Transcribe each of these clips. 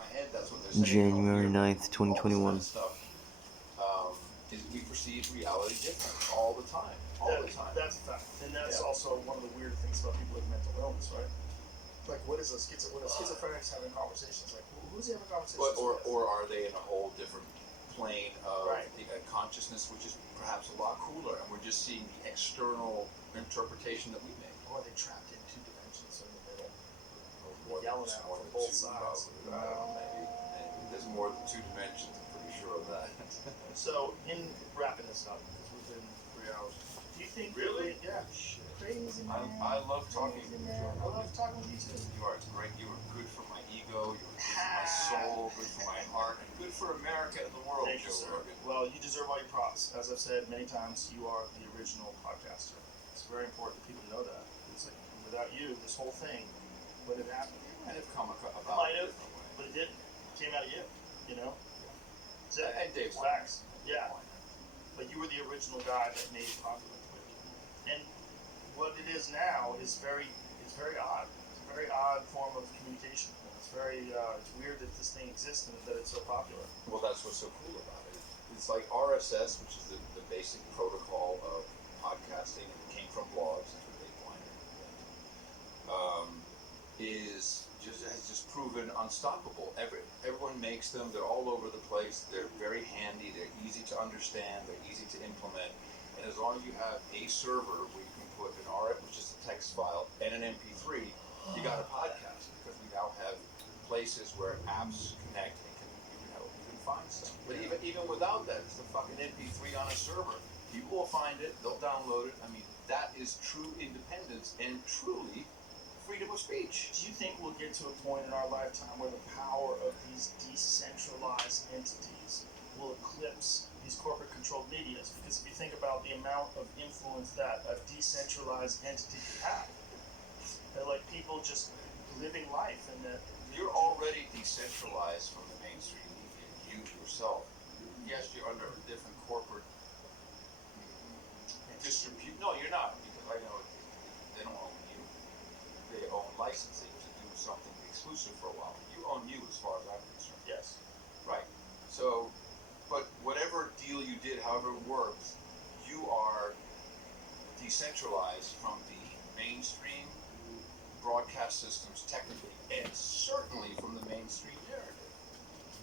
my head, that's what they're saying. January 9th, 2021. Is we perceive reality different all the time. All the time. That's a fact. And that's also one of the weird things about people with mental illness, right? Like, when a schizophrenic's having conversations, like, who's he having conversations with? Or are they in a whole different plane of the consciousness, which is perhaps a lot cooler, and we're just seeing the external interpretation that we make? Or are they trapped in two dimensions in the middle? Yelling at from both sides. Maybe. There's more than two dimensions, I'm pretty sure of that. So, in wrapping this up, because we've been 3 hours, do you think... Really? Yeah. Crazy, man. I love talking with you. I love talking with you, too. You are great. You are good for my ego. You are good for my soul, good for my heart, and good for America and the world. Thank you, sir. Well, you deserve all your props. As I've said many times, you are the original podcaster. It's very important that people know that. It's like, without you, this whole thing would have happened. It might have come about a different way. But it didn't. It came out of you, you know? Yeah. And Dave facts. Yeah. But you were the original guy that made it popular. And what it is now is very odd. It's a very odd form of communication. And it's it's weird that this thing exists and that it's so popular. Well, that's what's so cool about it. It's like RSS, which is the basic protocol of podcasting, and it came from blogs, that's what Dave Weiner has just proven unstoppable. Everyone makes them. They're all over the place. They're very handy. They're easy to understand. They're easy to implement. And as long as you have a server where you can put an RF, which is a text file, and an MP3, you got a podcast, because we now have places where apps connect and you can find stuff. But even without that, it's the fucking MP3 on a server. People will find it. They'll download it. I mean, that is true independence and truly freedom of speech. Do you think we'll get to a point in our lifetime where the power of these decentralized entities will eclipse these corporate-controlled medias? Because if you think about the amount of influence that a decentralized entity can have, they're like people just living life, and that you're already decentralized from the mainstream media. You yourself, yes, you're under a different corporate distribute. No, you're not, because I know they don't own you. They own licensing to do something exclusive for a while. You own you, as far as I'm concerned. Yes. Right. So, but whatever deal you did, however it worked, you are decentralized from the mainstream broadcast systems, technically, and certainly from the mainstream narrative.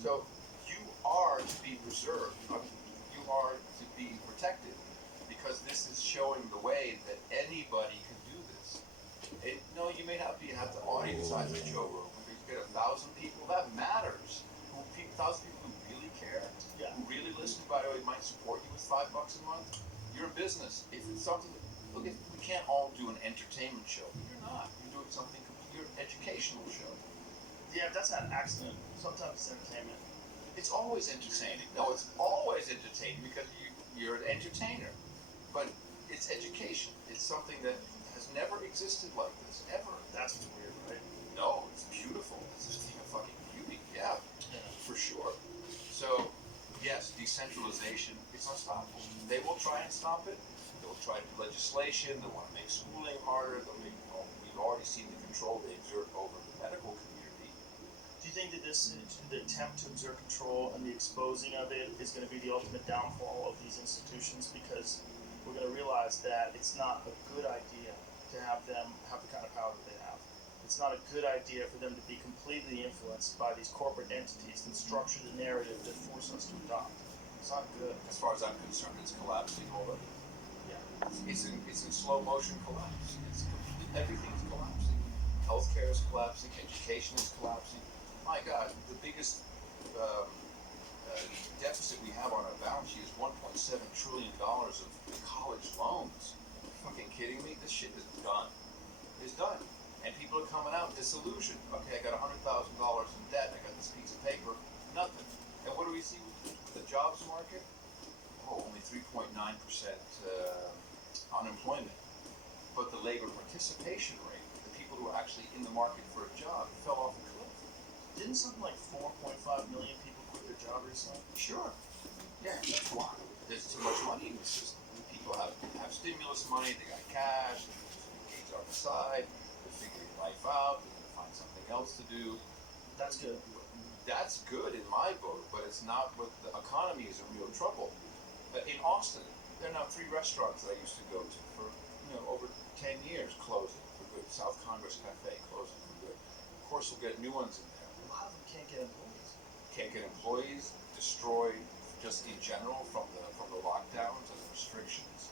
So, you are to be preserved. You are to be protected, because this is showing the way that anybody can do this. No, you may not have the audience size of Joe Rogan, but you get 1,000 people. That matters. 1,000 people who really care, who really listen. By the way, might support you with $5 a month. You're a business. If it's something, look, if we can't all do an entertainment show. You're not. You're doing something. You're an educational show. Yeah, that's not an accident. Sometimes it's entertainment. It's always entertaining. No, it's always entertaining because you're an entertainer. But it's education. It's something that has never existed like this, ever. That's what's weird, right? No, it's beautiful. It's just a fucking beauty. Yeah, for sure. So, yes, decentralization is unstoppable. They will try and stop it. They'll try to do legislation. They want to make schooling harder. We've already seen the control they exert over the medical community. Do you think that the attempt to exert control and the exposing of it is going to be the ultimate downfall of these institutions? Because we're going to realize that it's not a good idea to have them have the kind of power that they have. It's not a good idea for them to be completely influenced by these corporate entities that structure the narrative that force us to adopt. It's not good. As far as I'm concerned, it's collapsing already. Yeah. It's in slow motion collapse. Everything's collapsing. Healthcare is collapsing. Education is collapsing. My God, the biggest deficit we have on our balance sheet is $1.7 trillion of college loans. Are you fucking kidding me? This shit is done. It's done. And people are coming out disillusioned. Okay, I got $100,000 in debt. I got this piece of paper. Nothing. And what do we see with the jobs market? Oh, only 3.9% unemployment. But the labor participation rate, the people who are actually in the market for a job, fell off a cliff. Didn't something like 4.5 million people quit their job recently? Sure. Yeah, that's why. There's too much money in the system. People have stimulus money, they got cash, they put some gains on the side, they're figuring life out, they're going to find something else to do. That's good. That's good in my book, but it's not what the economy is in real trouble. In Austin, there are now 3 restaurants that I used to go to for over 10 years closing for good. South Congress Cafe closing for good. Of course, we'll get new ones in there. A lot of them can't get employees. Can't get employees, destroyed just in general from the lockdowns and the restrictions.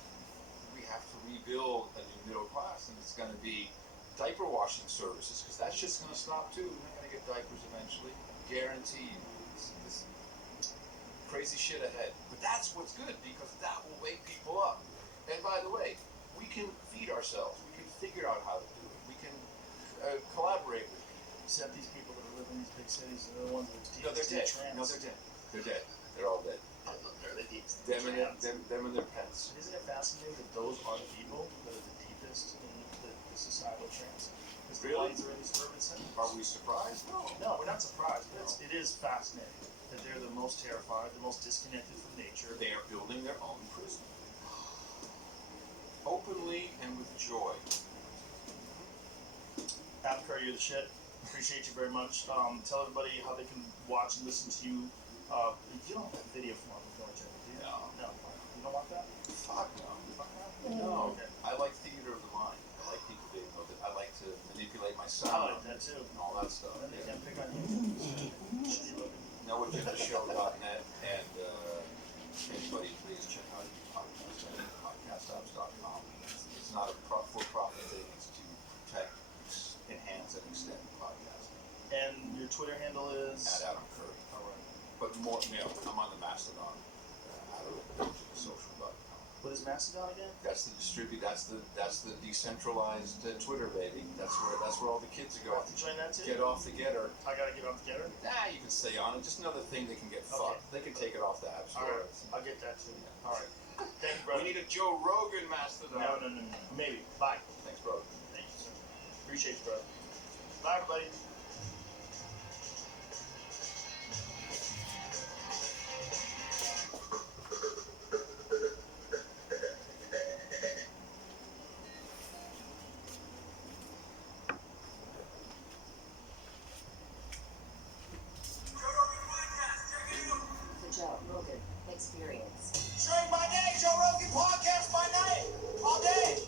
We have to rebuild a new middle class, and it's going to be diaper washing services, because that's just going to stop too. We're not going to get diapers eventually. Guarantee you. This crazy shit ahead. But that's what's good, because that will wake people up. And by the way, we can feed ourselves. We can figure out how to do it. We can collaborate with people. Except these people that are living in these big cities, they're the ones that No, they're dead. No, they're dead. They're dead. They're all dead. They're the deepest. Them and their pets. Isn't it fascinating that those are the people that are the deepest in the societal trance? Because the Really? ones that are in these urban centers. Are we surprised? No. No, we're not surprised, but it is fascinating that they're the most terrified, the most disconnected from nature. They are building their own prison. Openly and with joy. Avatar, you're the shit. Appreciate you very much. Tell everybody how they can watch and listen to you. You don't have video form of Village, do you? No. No. You don't want that? Fuck no. Fuck that? No. Okay. I like theater of the mind. I like people being able to, I like to manipulate my I sound like that too. and all that stuff. And then they Yeah. can pick on you. Shitty looking. NoAgendaShow.net and anybody please check out the podcast at podcastapps.com. It's not a for-profit thing. It's to protect, enhance, and extend the podcast. And your Twitter handle is? At Adam Curry. All right. But more, I'm on the Mastodon. AdamSocial.com. What is Mastodon again? That's the That's the decentralized Twitter, baby. That's where all the kids You go. have to join that too? Get off the getter. I gotta get off the getter? Nah, you can stay on it. Just another thing they can get fucked. They can take it off the App Store. Alright, I'll get that too. Alright. Thank you, brother. We need a Joe Rogan Mastodon. No. Maybe. Bye. Thanks, brother. Thank you, sir. Appreciate you, brother. Bye, everybody. The Joe Rogan Experience. Drink my name, Joe Rogan Podcast my name, all day.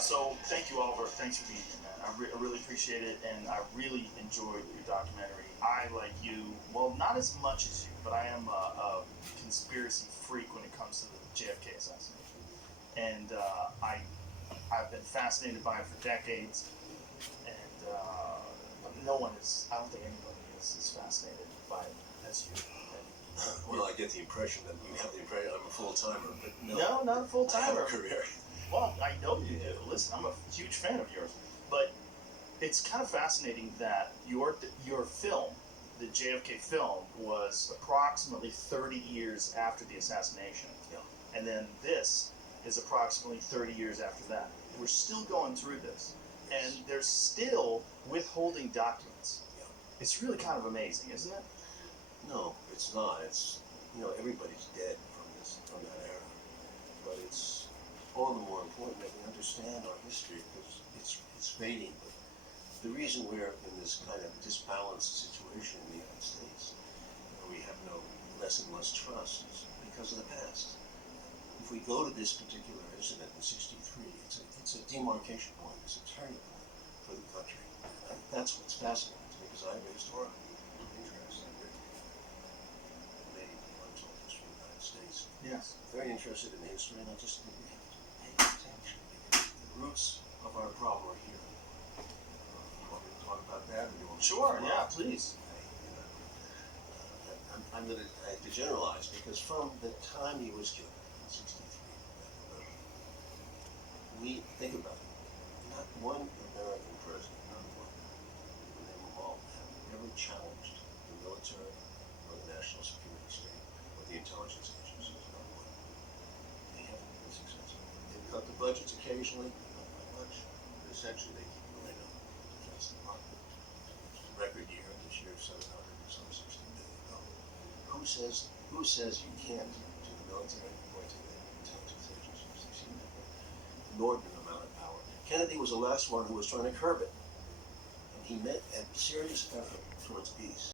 So thank you, Oliver. Thanks for being here, man. I really appreciate it, and I really enjoyed your documentary. I, like you, well, not as much as you, but I am a conspiracy freak when it comes to the JFK assassination. And I've been fascinated by it for decades, and no one is, I don't think anybody is as fascinated by it as you. Well, I get the impression that you have the impression I'm a full-timer, but No, not a I have full-timer. a career. Well, I know you do. Listen, I'm a huge fan of yours, but it's kind of fascinating that your film, the JFK film, was approximately 30 years after the assassination, Yeah. and then this is approximately 30 years after that. We're still going through this, and they're still withholding documents. Yeah. It's really kind of amazing, isn't it? No, it's not. It's, everybody's dead from that era. But it's all the more important that we understand our history, because it's fading. But the reason we're in this kind of disbalanced situation in the United States, where we have no less and less trust, is because of the past. If we go to this particular incident in '63, it's a demarcation point, it's a turning point for the country. And that's what's fascinating to me, because I'm a historian. Interest. I've written many untold history of the United States. Yes. Very interested in history, and I just think we have to pay attention, because the roots of our problem are here. You want me to talk about that, or do you want me to Sure. talk Yeah. about- Please. I'm going to have to generalize, because from the time he was killed in '63, we think about it. Not one American president, not one, in the name of all, have ever challenged the military or the national security state or the intelligence agencies. Not one. They haven't been successful. They've cut the budgets occasionally, not by much, but essentially they keep going up. The Defense Department, it's a record year this year, $760 billion. Who says you can't to the military or to the intelligence agencies? They've seen that inordinate amount of power. Kennedy was the last one who was trying to curb it, and he meant a serious effort towards peace.